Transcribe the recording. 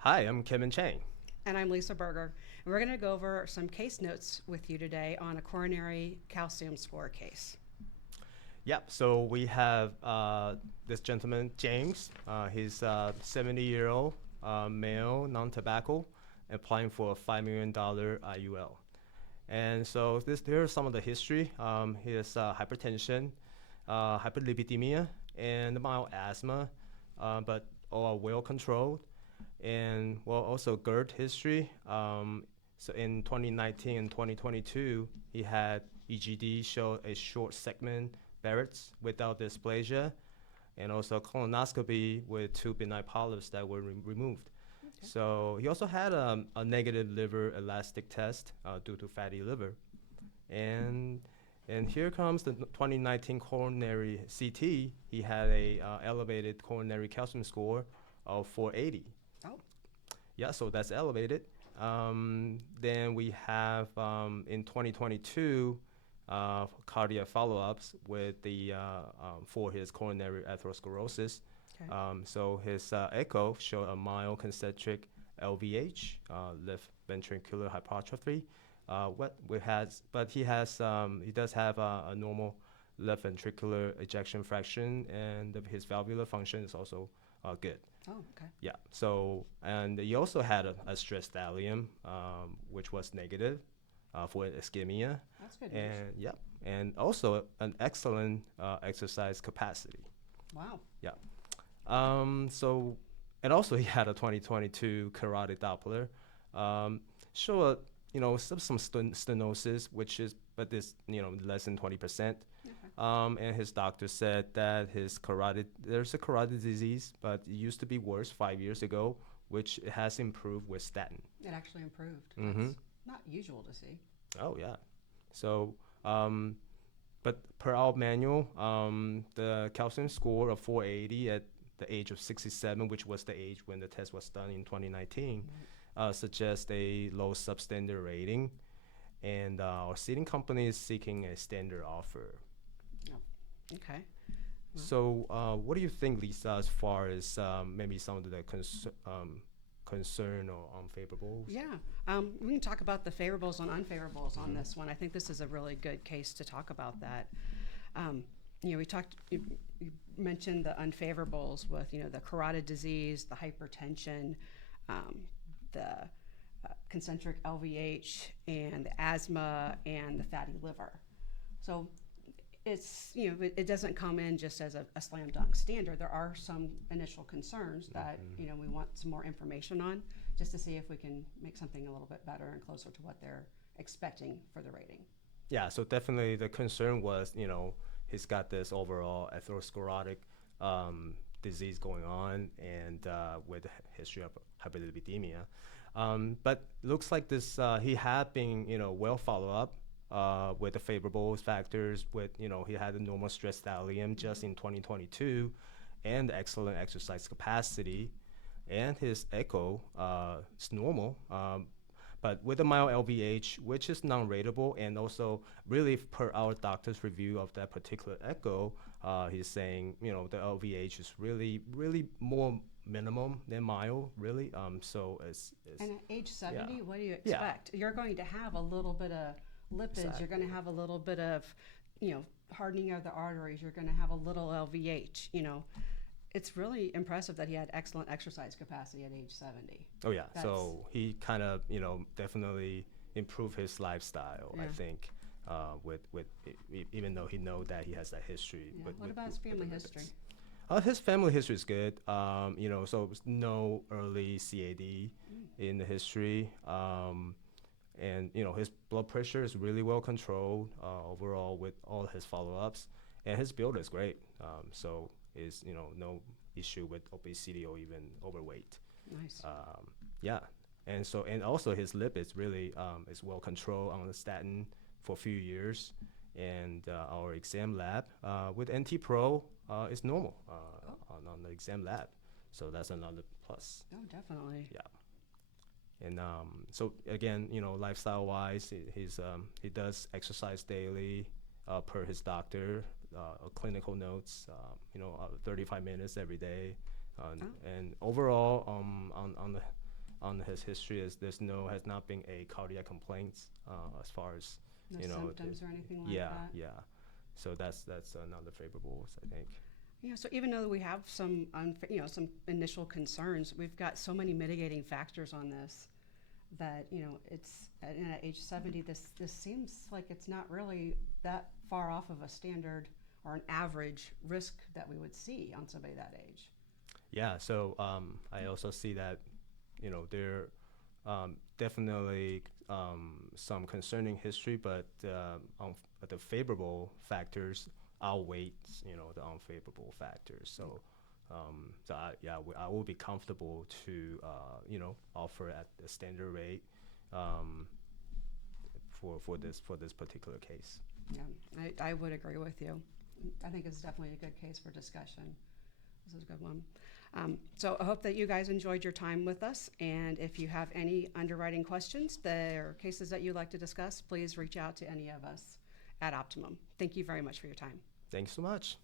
Hi, I'm Kevin Chang. And I'm Lisa Berger. And we're going to go over some case notes with you today on a coronary calcium score case. Yep, so we have this gentleman, James. He's a 70-year-old male, non-tobacco, applying for a $5 million IUL. And so here's some of the history. He has hypertension, hyperlipidemia, and mild asthma, but all well controlled. And well, also GERD history. So in 2019 and 2022, he had EGD show a short segment Barrett's without dysplasia, and also colonoscopy with two benign polyps that were removed. Okay. So he also had a negative liver elastic test due to fatty liver. And and here comes the 2019 coronary CT. He had a elevated coronary calcium score of 480. Oh, Yeah, so that's elevated. Then we have in 2022 cardiac follow-ups with the for his coronary atherosclerosis. okay. So his echo showed a mild concentric LVH, left ventricular hypertrophy. But he does have a normal left ventricular ejection fraction, and his valvular function is also good. Oh, okay. Yeah. So, and he also had a stress thallium, which was negative for ischemia, That's good news. and yeah, and also an excellent exercise capacity. Wow. Yeah. So, and also he had a 2022 carotid Doppler, show a some stenosis, which is but this less than 20%. Okay. And his doctor said that there's a carotid disease, but it used to be worse 5 years ago, which has improved with statin. It actually improved. Mm-hmm. That's not usual to see. Oh yeah. So, but per our manual, the calcium score of 480 at the age of 67, which was the age when the test was done in 2019, Right. suggests a low substandard rating, and our seating company is seeking a standard offer. Oh, okay. Well, So, what do you think, Lisa, as far as maybe some of the concern or unfavorables? yeah. We can talk about the favorables and unfavorables on this one. I think this is a really good case to talk about that. Um, you mentioned the unfavorables with, the carotid disease, the hypertension, the concentric LVH, and the asthma, and the fatty liver. So it doesn't come in just as a slam dunk standard. There are some initial concerns that we want some more information on, just to see if we can make something a little bit better and closer to what they're expecting for the rating. Yeah, so definitely the concern was, he's got this overall atherosclerotic disease going on, and with a history of hyperlipidemia. But looks like this he had been, well followed up with the favorable factors. With he had a normal stress thallium just in 2022, and excellent exercise capacity, and his echo is normal. But with a mild LVH, which is non-ratable, and also really per our doctor's review of that particular echo, he's saying the LVH is really really more minimum than mild, really. So it's And at age yeah 70, what do you yeah expect? You're going to have a little bit of lipids. You're going exactly to have a little bit of, hardening of the arteries. You're going to have a little LVH. It's really impressive that he had excellent exercise capacity at age 70. oh yeah. That's So he kind of definitely improved his lifestyle, I Yeah. think. Even though he know that he has that history, Yeah. but What about his with the family history? lipids. His family history is good. So no early CAD Mm. in the history. And his blood pressure is really well controlled overall with all his follow-ups, and his build is great. So is no issue with obesity or even overweight. Nice. Yeah, and also his lipids really is well controlled on the statin for a few years, and our exam lab with NT Pro is normal Oh, on the exam lab, so that's another plus. oh, definitely. Yeah. And so again, lifestyle wise, he does exercise daily per his doctor, clinical notes, 35 minutes every day. Oh, And overall, on the on his history is has not been a cardiac complaints as far as No you know. symptoms or anything like Yeah, that? yeah. So that's another favorable, I think. Yeah, so even though we have some, some initial concerns, we've got so many mitigating factors on this that, it's, at age 70, this seems like it's not really that far off of a standard or an average risk that we would see on somebody that age. Yeah. So I also see that there definitely some concerning history, but the favorable factors outweighs the unfavorable factors. So I will be comfortable to offer at the standard rate for this particular case. Yeah, I would agree with you. I think it's definitely a good case for discussion. This is a good one. So I hope that you guys enjoyed your time with us. And if you have any underwriting questions or cases that you'd like to discuss, please reach out to any of us at Optimum. Thank you very much for your time. Thanks so much.